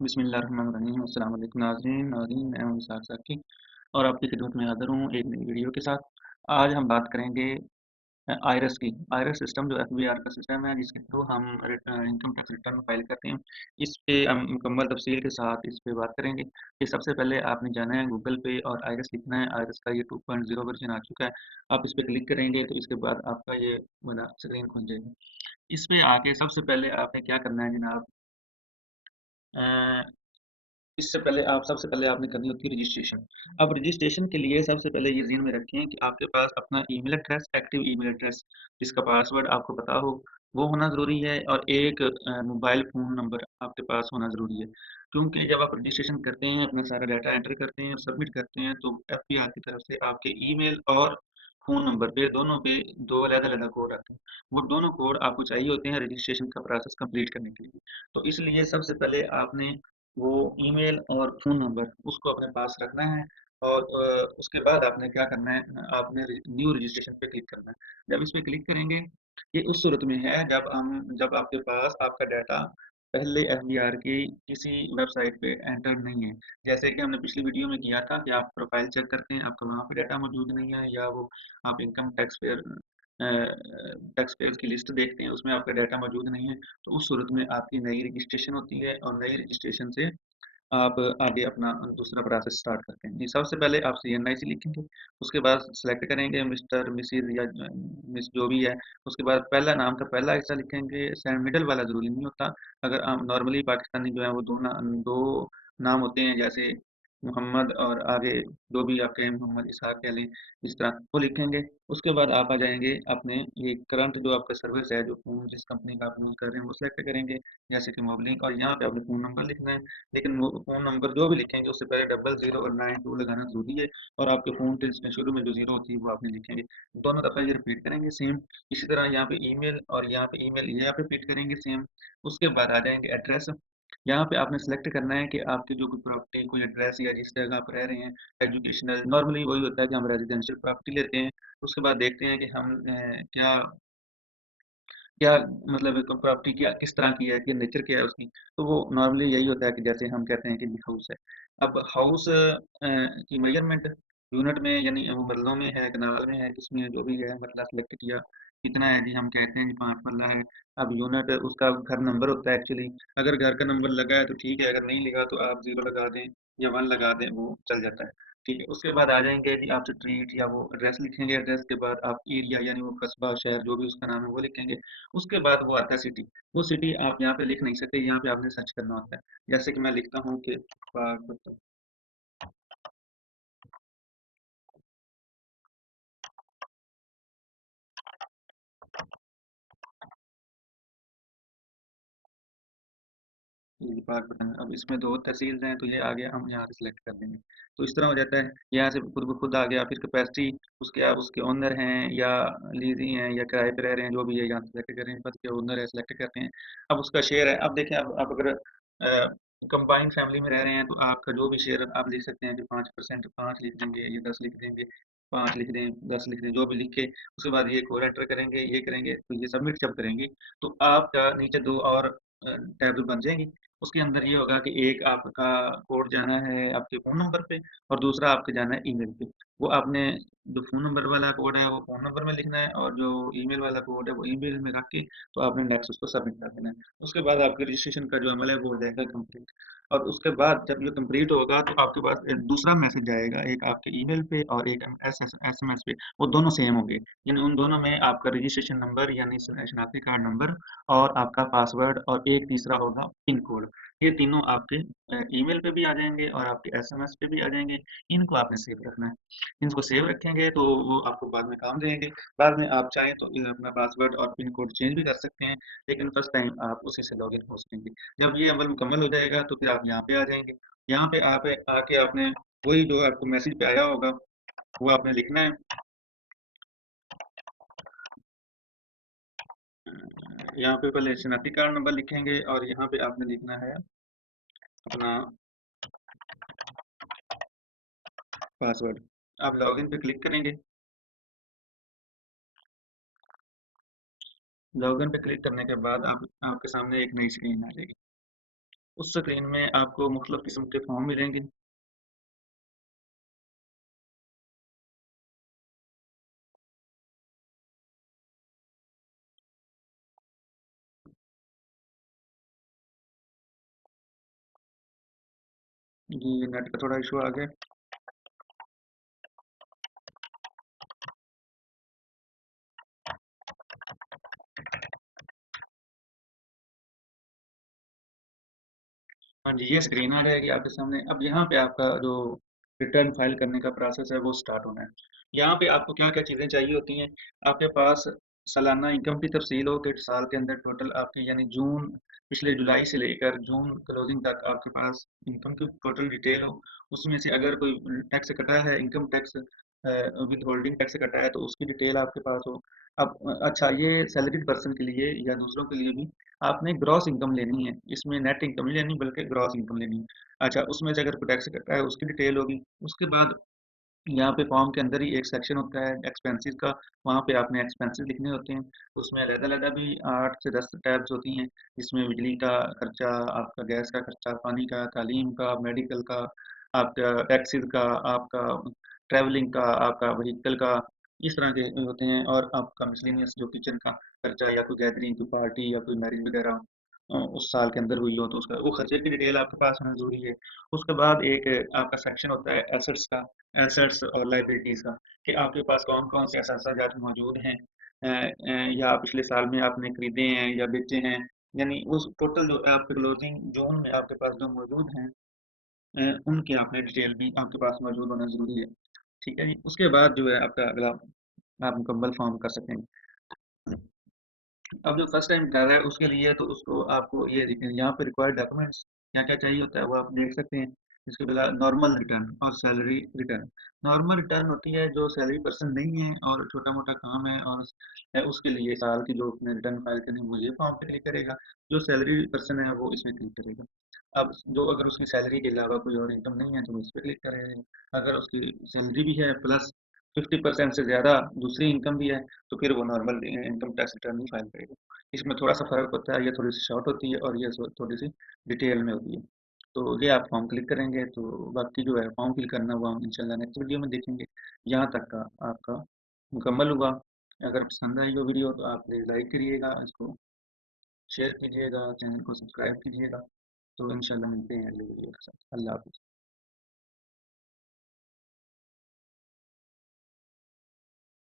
बिस्मिल्लाहिर्रहमानिर्रहीम। अस्सलाम वालेकुम नाज़रीन, मैं हूँ इसहाक़ साकी और आपकी खिदमत में हाज़िर हूँ एक नई वीडियो के साथ। आज हम बात करेंगे आइरिस की। आइरिस सिस्टम जो एफबीआर का सिस्टम है जिसके थ्रू हम इनकम टैक्स रिटर्न फाइल करते हैं। इस पे हम मुकम्मल तफ़सील के साथ इस पे बात करेंगे कि सबसे पहले आपने जाना है गूगल पे और आइरिस लिखना है। आइरिस का ये 2.0 वर्ज़न आ चुका है। आप इस पे क्लिक करेंगे तो इसके बाद आपका ये वाला स्क्रीन खुल जाएगी। इस पे आके सबसे पहले आपने क्या करना है जनाब, अ इससे पहले आप सबसे पहले आपने करनी होती है रजिस्ट्रेशन। अब रजिस्ट्रेशन के लिए सबसे पहले ये ज़हन में रखें कि आपके पास अपना email address, active email address, जिसका पासवर्ड आपको पता हो, वो होना ज़रूरी है और एक मोबाइल फ़ोन नंबर आपके पास होना ज़रूरी है। क्योंकि जब आप रजिस्ट्रेशन करते हैं, अपना सारा डाटा एंटर करते हैं, सबमिट करते हैं, तो एफबीआर की तरफ से आपके ईमेल और फ़ोन नंबर पे, दोनों पे 2 अलग-अलग कोड आते हैं। वो दोनों कोड आपको चाहिए होते हैं रजिस्ट्रेशन का प्रोसेस कंप्लीट करने के लिए। तो इसलिए सबसे पहले आपने वो ईमेल और फ़ोन नंबर उसको अपने पास रखना है और उसके बाद आपने क्या करना है, आपने न्यू रजिस्ट्रेशन पे क्लिक करना है। जब इस पे क्लिक करेंगे, ये उस सूरत में है जब आपके पास आपका डाटा पहले एफबीआर की किसी वेबसाइट पे एंटर नहीं है। जैसे कि हमने पिछली वीडियो में किया था कि आप प्रोफाइल चेक करते हैं, आपका वहाँ पे डाटा मौजूद नहीं है या वो आप इनकम टैक्स पेयर्स की लिस्ट देखते हैं, उसमें आपका डाटा मौजूद नहीं है। तो उस सूरत में आपकी नई रजिस्ट्रेशन होती है और नई रजिस्ट्रेशन से आप आगे अपना दूसरा प्रोसेस स्टार्ट करते हैं। ये सबसे पहले आप सीएनआईसी लिखेंगे, उसके बाद सेलेक्ट करेंगे मिस्टर, मिसेज़ या मिस जो भी है। उसके बाद पहला नाम का पहला हिस्सा लिखेंगे, मिडल वाला ज़रूरी नहीं होता। अगर आप नॉर्मली पाकिस्तानी जो है वो 2 नाम होते हैं, जैसे मोहम्मद और आगे जो भी आपके हैं, मोहम्मद इसहाक़ कह लें, इस तरह वो लिखेंगे। उसके बाद आप आ जाएँगे अपने ये करंट जो आपका सर्विस है, जो फ़ोन जिस कंपनी का आप यूज़ कर रहे हैं वो सेलेक्ट करेंगे, जैसे कि मोबलिंक, और यहाँ पे आपने फ़ोन नंबर लिखना है। लेकिन वो फ़ोन नंबर जो भी लिखेंगे उससे पहले 00 और 92 लगाना ज़रूरी है और आपके फ़ोन के शुरू में जो 0 होती है वो आपने लिखेंगे। दोनों दफ़ा ये रिपीट करेंगे सेम। इसी तरह यहाँ पे ईमेल और यहाँ पे ईमेल यहाँ पे रिपीट करेंगे सेम। उसके बाद आ जाएँगे एड्रेस। यहाँ पे आपने सेलेक्ट करना है कि आपकी जो कोई प्रॉपर्टी, कोई एड्रेस या जिस जगह आप रह रहे हैं, एजुकेशनल नॉर्मली वही होता है कि हम रेज़िडेंशियल प्रॉपर्टी लेते हैं। उसके बाद देखते हैं कि हम क्या क्या मतलब एक प्रॉपर्टी क्या किस तरह की है, कि नेचर क्या है उसकी। तो वो नॉर्मली यही होता है कि जैसे हम कहते हैं कि ये हाउस है। अब हाउस की मेजरमेंट यूनिट में यानी वो मरलों में है, कनाल में है, किसमें है, जो भी है मरला सेलेक्ट किया। कितना है जी, हम कहते हैं जी 5 मरला है। अब यूनिट उसका घर नंबर होता है एक्चुअली। अगर घर का नंबर लगा है तो ठीक है, अगर नहीं लगा तो आप 0 लगा दें या 1 लगा दें, वो चल जाता है। ठीक है, उसके बाद आ जाएँगे जी आप स्ट्रीट या वो एड्रेस लिखेंगे, एड्रेस के बाद आप एरिया यानी वो कस्बा, शहर जो भी उसका नाम है वो लिखेंगे। उसके बाद वो आता है सिटी। वो सिटी आप यहाँ पे लिख नहीं सकते, यहाँ पे आपने सर्च करना होता है। जैसे कि मैं लिखता हूँ कि पाक जी, पाकपतन। अब इसमें 2 तहसील हैं, तो ये आ गया, हम यहाँ से सिलेक्ट कर देंगे। तो इस तरह हो जाता है, यहाँ से खुद ब खुद आ गया, फिर कैपेसिटी उसके आप उसके ओनर हैं या लीज़ी हैं या किराए पे रह रहे हैं, जो भी है यहाँ सेलेक्ट करें, पद के ओनर है सेलेक्ट करते हैं। अब उसका शेयर है, अब देखें, अब आप अगर कंबाइंड फैमिली में रह रहे हैं, तो आपका जो भी शेयर आप लिख सकते हैं कि 5% 5 लिख देंगे या 10 लिख देंगे, 5 लिख दें, 10 लिख दें, जो भी लिख के उसके बाद ये कोड एंटर करेंगे, ये करेंगे, तो ये सबमिट जब करेंगे, तो आपका नीचे 2 और टैब बन जाएँगी। उसके अंदर ये होगा कि एक आपका कोड जाना है आपके फ़ोन नंबर पे और दूसरा आपके जाना है ईमेल पे। वो आपने जो फ़ोन नंबर वाला कोड है वो फ़ोन नंबर में लिखना है और जो ईमेल वाला कोड है वो ईमेल में रख के तो आपने नेक्स्ट उसको सबमिट कर देना है। उसके बाद आपके रजिस्ट्रेशन का जो अमल है वो हो जाएगा कंप्लीट। और उसके बाद जब ये कंप्लीट होगा तो आपके पास दूसरा मैसेज आएगा, एक आपके ईमेल पे और एक एसएमएस पे। वो दोनों सेम होंगे। यानी उन दोनों में आपका रजिस्ट्रेशन नंबर यानी शनाख्ती कार्ड नंबर और आपका पासवर्ड और एक तीसरा होगा पिन कोड। ये तीनों आपके ईमेल पे भी आ जाएँगे और आपके एसएमएस पे भी आ जाएँगे। इनको आपने सेव रखना है। इनको सेव रखेंगे तो वो आपको बाद में काम देंगे। बाद में आप चाहें तो अपना पासवर्ड और पिन कोड चेंज भी कर सकते हैं, लेकिन फर्स्ट टाइम आप उसी से लॉगिन हो सकेंगे। जब ये अमल मुकम्मल हो जाएगा तो फिर आप यहाँ पे आ जाएँगे। यहाँ पे आप आके आपने वही जो आपको मैसेज पे आया होगा, वो आपने लिखना है। यहाँ पे पहले शनाख्ती कार्ड नंबर लिखेंगे और यहाँ पे आपने लिखना है अपना पासवर्ड। आप लॉगिन पे क्लिक करेंगे। लॉगिन पे क्लिक करने के बाद आप आपके सामने एक नई स्क्रीन आ जाएगी। उस स्क्रीन में आपको मुख्तलिफ किस्म के फॉर्म मिलेंगे। जी, नेट का थोड़ा इशू आ गया। हाँ जी, ये स्क्रीन आ जाएगी आपके सामने। अब यहाँ पे आपका जो रिटर्न फाइल करने का प्रोसेस है वो स्टार्ट होना है। यहाँ पे आपको क्या-क्या चीज़ें चाहिए होती हैं, आपके पास सालाना इनकम की तफ़सील हो कि साल के अंदर टोटल आपकी यानी जून पिछले जुलाई से लेकर जून क्लोजिंग तक आपके पास इनकम की टोटल डिटेल हो। उसमें से अगर कोई टैक्स कटा है, इनकम टैक्स विथहोल्डिंग टैक्स कटा है तो उसकी डिटेल आपके पास हो। अब अच्छा ये सैलरीड पर्सन के लिए या दूसरों के लिए भी आपने ग्रॉस इनकम लेनी है, इसमें नेट इनकम नहीं लेनी बल्कि ग्रॉस इनकम लेनी है। अच्छा, उसमें से अगर कोई टैक्स कट रहा है उसकी डिटेल होगी। उसके बाद यहाँ पे फॉर्म के अंदर ही एक सेक्शन होता है एक्सपेंसेस का, वहाँ पे आपने एक्सपेंसेस लिखने होते हैं। उसमें अलग-अलग भी 8 से 10 टैब्स होती हैं, जिसमें बिजली का खर्चा, आपका गैस का खर्चा, पानी का, तालीम का, मेडिकल का, आपका टैक्सेस का, आपका ट्रैवलिंग का, आपका व्हीकल का, इस तरह के होते हैं और आपका मिसलेनियस जो किचन का खर्चा या कोई गैदरिंग, कोई पार्टी या कोई मैरिज वगैरह उस साल के अंदर हुई हो तो उसका वो खर्चे की डिटेल आपके पास होना ज़रूरी है। उसके बाद एक आपका सेक्शन होता है एसेट्स का, एसेट्स और लायबिलिटीज़ का कि आपके पास कौन-कौन से एसेट्स मौजूद हैं या पिछले साल में आपने खरीदे हैं या बेचे हैं। यानी उस टोटल जो आपके क्लोजिंग ज़ोन में आपके पास जो मौजूद हैं उनकी आपने डिटेल भी आपके पास मौजूद होना ज़रूरी है। ठीक है जी? उसके बाद जो है आपका अगला आप मुकम्मल फॉर्म कर सकेंगे। अब जो फर्स्ट टाइम कर रहा है उसके लिए तो उसको आपको ये यहाँ पे रिक्वायर्ड डॉक्यूमेंट्स क्या-क्या चाहिए होता है वो आप देख सकते हैं। इसके पहला नॉर्मल रिटर्न और सैलरी रिटर्न। नॉर्मल रिटर्न होती है जो सैलरी पर्सन नहीं है और छोटा-मोटा काम है और उसके लिए साल की जो उसने रिटर्न फाइल करनी है वो ये फॉर्म पे क्लिक करेगा। जो सैलरी पर्सन है वो इसमें क्लिक करेगा। अब जो अगर उसकी सैलरी के अलावा कोई और इनकम नहीं है तो वो इस पे क्लिक करेगा। अगर उसकी सैलरी भी है प्लस 50% से ज़्यादा दूसरी इनकम भी है तो फिर वो नॉर्मल इनकम टैक्स रिटर्न ही फाइल करेगा। इसमें थोड़ा-सा फ़र्क होता है, ये थोड़ी-सी शॉर्ट होती है और ये थोड़ी-सी डिटेल में होती है। तो ये आप फॉर्म क्लिक करेंगे तो बाकी जो है फॉर्म फिल करना वो हम इंशाल्लाह नेक्स्ट वीडियो में देखेंगे। यहाँ तक का आपका मुकम्मल हुआ। अगर पसंद आई हो वीडियो तो आप प्लीज़ लाइक करिएगा, इसको शेयर कीजिएगा, चैनल को सब्सक्राइब कीजिएगा। तो इंशाल्लाह मिलते हैं अगली वीडियो के साथ। अल्लाह हाफ़िज़।